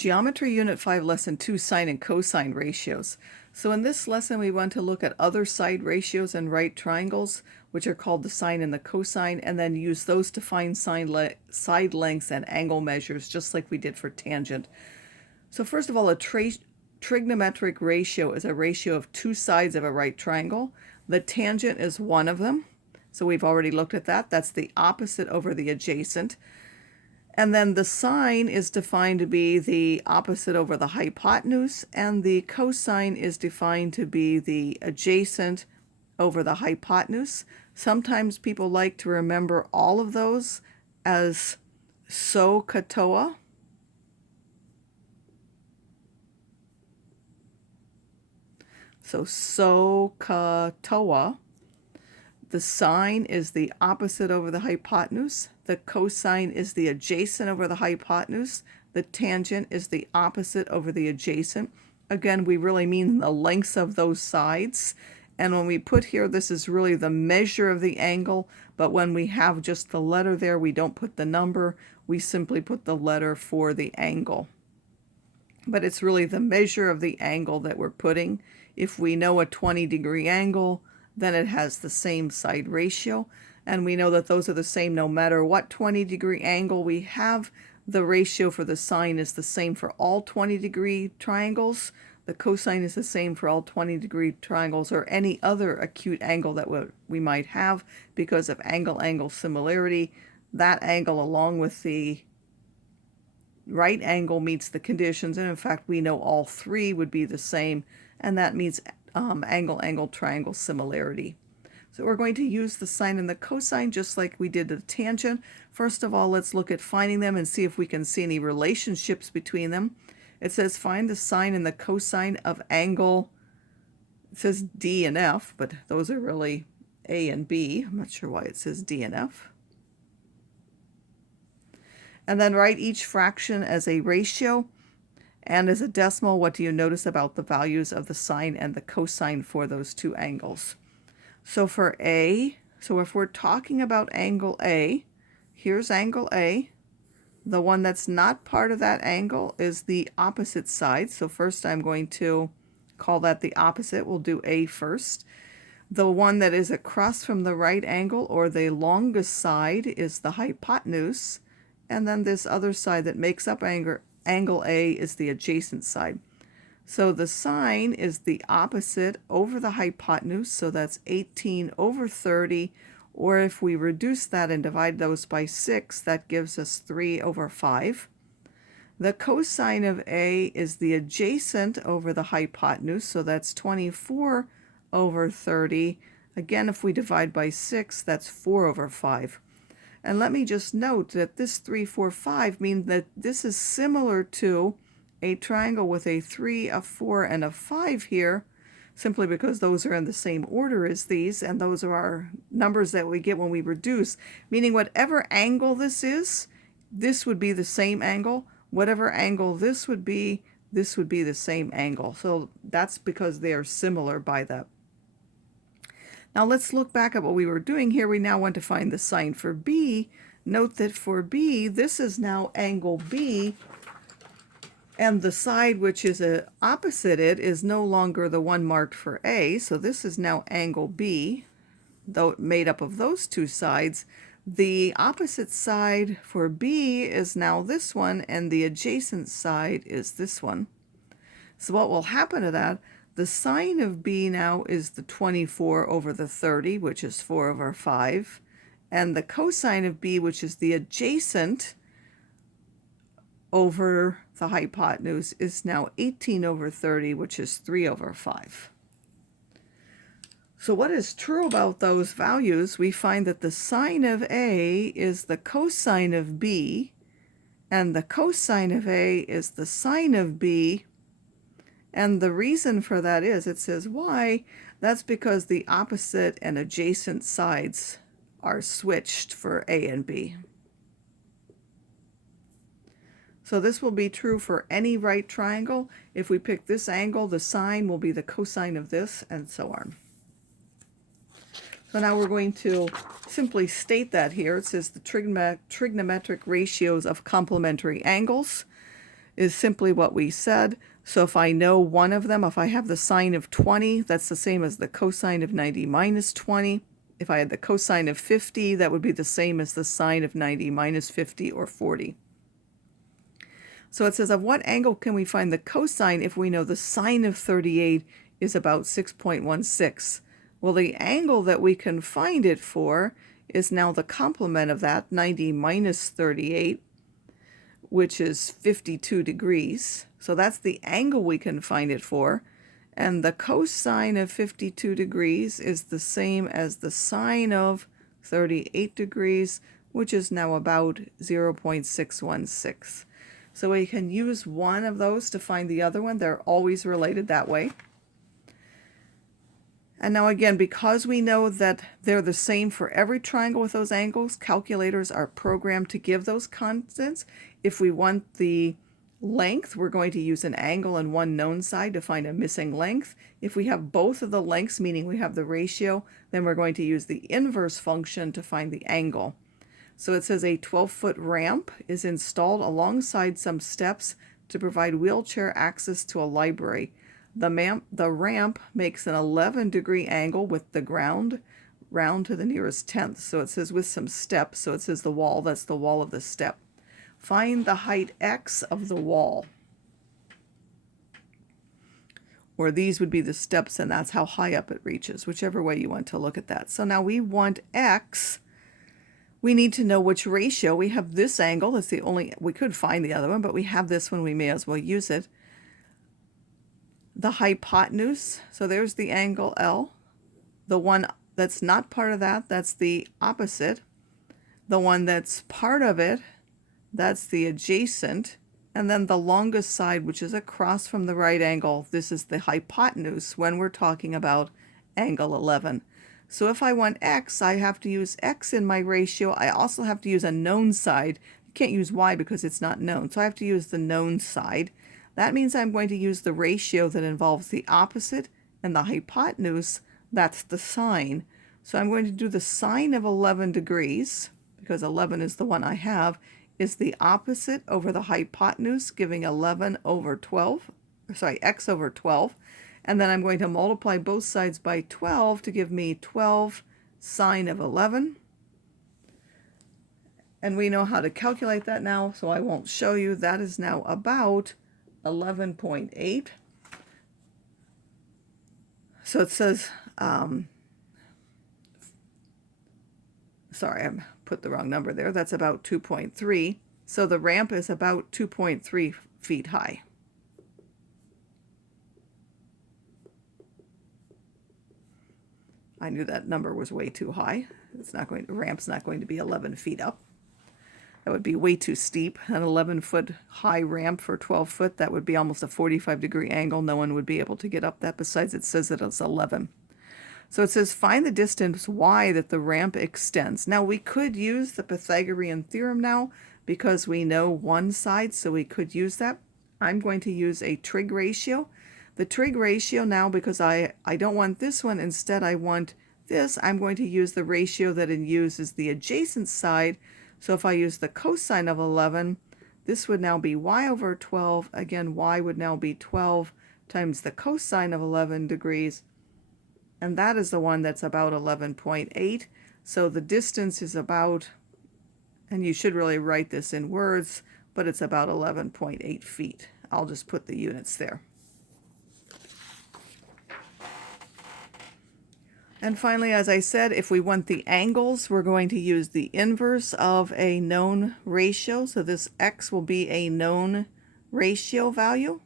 Geometry Unit 5, Lesson 2, Sine and Cosine Ratios. So in this lesson, we want to look at other side ratios and right triangles, which are called the sine and the cosine, and then use those to find side lengths and angle measures, just like we did for tangent. So first of all, a trigonometric ratio is a ratio of two sides of a right triangle. The tangent is one of them. So we've already looked at that. That's the opposite over the adjacent. And then the sine is defined to be the opposite over the hypotenuse, and the cosine is defined to be the adjacent over the hypotenuse. Sometimes people like to remember all of those as SOHCAHTOA. So SOHCAHTOA. The sine is the opposite over the hypotenuse. The cosine is the adjacent over the hypotenuse. The tangent is the opposite over the adjacent. Again, we really mean the lengths of those sides. And when we put here, this is really the measure of the angle. But when we have just the letter there, we don't put the number. We simply put the letter for the angle. But it's really the measure of the angle that we're putting. If we know a 20-degree angle, then it has the same side ratio, and we know that those are the same no matter what 20-degree angle we have. The ratio for the sine is the same for all 20-degree triangles. The cosine is the same for all 20-degree triangles or any other acute angle that we might have because of angle-angle similarity. That angle along with the right angle meets the conditions, and in fact we know all three would be the same, and that means angle-angle triangle similarity. So we're going to use the sine and the cosine just like we did the tangent. First of all, let's look at finding them and see if we can see any relationships between them. It says find the sine and the cosine of angle, it says D and F, but those are really A and B. I'm not sure why it says D and F. And then write each fraction as a ratio. And as a decimal, what do you notice about the values of the sine and the cosine for those two angles? So for A, so if we're talking about angle A, here's angle A. The one that's not part of that angle is the opposite side. So first I'm going to call that the opposite. We'll do A first. The one that is across from the right angle, or the longest side, is the hypotenuse. And then this other side that makes up angle A is the adjacent side. So the sine is the opposite over the hypotenuse, so that's 18 over 30, or if we reduce that and divide those by 6, that gives us 3 over 5. The cosine of A is the adjacent over the hypotenuse, so that's 24 over 30. Again, if we divide by 6, that's 4 over 5. And let me just note that this 3, 4, 5 means that this is similar to a triangle with a 3, a 4, and a 5 here, simply because those are in the same order as these, and those are our numbers that we get when we reduce, meaning whatever angle this is, this would be the same angle. Whatever angle this would be the same angle. So that's because they are similar by that. Now let's look back at what we were doing here. We now want to find the sine for B. Note that for B, this is now angle B, and the side which is opposite it is no longer the one marked for A, so this is now angle B, though made up of those two sides. The opposite side for B is now this one, and the adjacent side is this one. So what will happen to that? The sine of B now is the 24 over the 30, which is 4 over 5. And the cosine of B, which is the adjacent over the hypotenuse, is now 18 over 30, which is 3 over 5. So what is true about those values? We find that the sine of A is the cosine of B, and the cosine of A is the sine of B. And the reason for that is, it says why, that's because the opposite and adjacent sides are switched for A and B. So this will be true for any right triangle. If we pick this angle, the sine will be the cosine of this, and so on. So now we're going to simply state that here. It says the trigonometric ratios of complementary angles. is simply what we said. So if I know one of them, if I have the sine of 20, that's the same as the cosine of 90 minus 20. If I had the cosine of 50, that would be the same as the sine of 90 minus 50 or 40. So it says, of what angle can we find the cosine if we know the sine of 38 is about 6.16? Well, the angle that we can find it for is now the complement of that, 90 minus 38, which is 52 degrees. So that's the angle we can find it for. And the cosine of 52 degrees is the same as the sine of 38 degrees, which is now about 0.616. So we can use one of those to find the other one. They're always related that way. And now again, because we know that they're the same for every triangle with those angles, calculators are programmed to give those constants. If we want the length, we're going to use an angle and one known side to find a missing length. If we have both of the lengths, meaning we have the ratio, then we're going to use the inverse function to find the angle. So it says a 12-foot ramp is installed alongside some steps to provide wheelchair access to a library. The ramp makes an 11-degree angle with the ground round to the nearest tenth. So it says with some steps. So it says the wall. That's the wall of the step. Find the height x of the wall. Or these would be the steps, and that's how high up it reaches, whichever way you want to look at that. So now we want x. We need to know which ratio. We have this angle. That's the only, we could find the other one, but we have this one. We may as well use it. The hypotenuse, so there's the angle L. The one that's not part of that, that's the opposite. The one that's part of it, that's the adjacent. And then the longest side, which is across from the right angle, this is the hypotenuse when we're talking about angle 11. So if I want x, I have to use x in my ratio. I also have to use a known side. You can't use y because it's not known. So I have to use the known side. That means I'm going to use the ratio that involves the opposite and the hypotenuse. That's the sine. So I'm going to do the sine of 11 degrees, because 11 is the one I have, is the opposite over the hypotenuse, giving 11 over 12, x over 12. And then I'm going to multiply both sides by 12 to give me 12 sine of 11. And we know how to calculate that now, so I won't show you. That is now about 11.8. So it says, sorry, I put the wrong number there. That's about 2.3. So the ramp is about 2.3 feet high. I knew that number was way too high. The ramp's not going to be 11 feet up. That would be way too steep. An 11-foot high ramp for 12 foot, that would be almost a 45-degree angle. No one would be able to get up that. Besides, it says that it's 11. So it says, find the distance y that the ramp extends. Now, we could use the Pythagorean theorem now because we know one side, so we could use that. I'm going to use a trig ratio. The trig ratio now, because I don't want this one, instead I want this, I'm going to use the ratio that it uses the adjacent side. So if I use the cosine of 11, this would now be y over 12. Again, y would now be 12 times the cosine of 11 degrees. And that is the one that's about 11.8. So the distance is about, and you should really write this in words, but it's about 11.8 feet. I'll just put the units there. And finally, as I said, if we want the angles, we're going to use the inverse of a known ratio. So this x will be a known ratio value.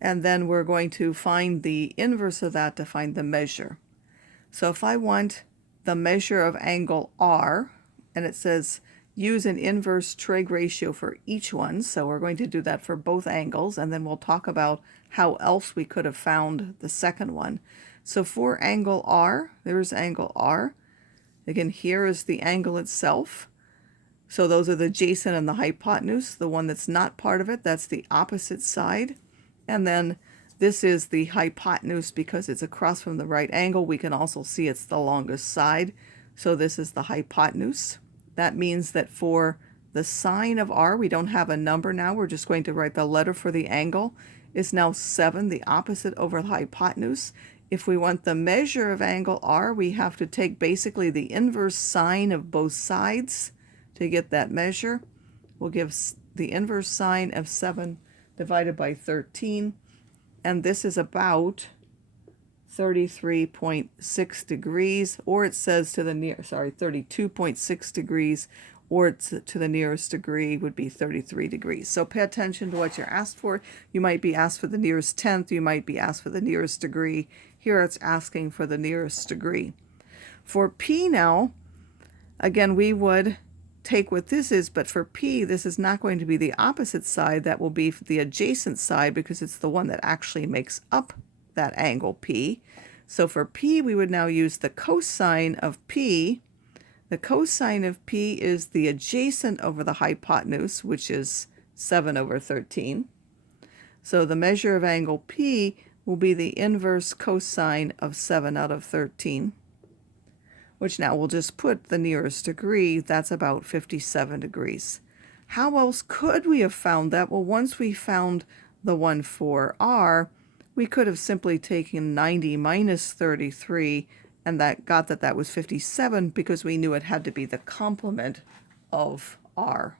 And then we're going to find the inverse of that to find the measure. So if I want the measure of angle R, and it says use an inverse trig ratio for each one, so we're going to do that for both angles, and then we'll talk about how else we could have found the second one. So for angle R, there's angle R. Again, here is the angle itself. So those are the adjacent and the hypotenuse. The one that's not part of it, that's the opposite side. And then this is the hypotenuse because it's across from the right angle. We can also see it's the longest side. So this is the hypotenuse. That means that for The sine of r, we don't have a number now, we're just going to write the letter for the angle, is now 7, the opposite over the hypotenuse. If we want the measure of angle r, we have to take basically the inverse sine of both sides to get that measure. We'll give the inverse sine of 7 divided by 13, and this is about 33.6 degrees, or it says to the 32.6 degrees, or it's to the nearest degree would be 33 degrees. So pay attention to what you're asked for. You might be asked for the nearest tenth, you might be asked for the nearest degree. Here it's asking for the nearest degree. For P now, again, we would take what this is, but for P, this is not going to be the opposite side. That will be the adjacent side because it's the one that actually makes up that angle P. So for P, we would now use the cosine of P. The cosine of P is the adjacent over the hypotenuse, which is 7 over 13. So the measure of angle P will be the inverse cosine of 7 out of 13. Which now we'll just put the nearest degree, that's about 57 degrees. How else could we have found that? Well, once we found the one for r, we could have simply taken 90 minus 33, and that was 57 because we knew it had to be the complement of r.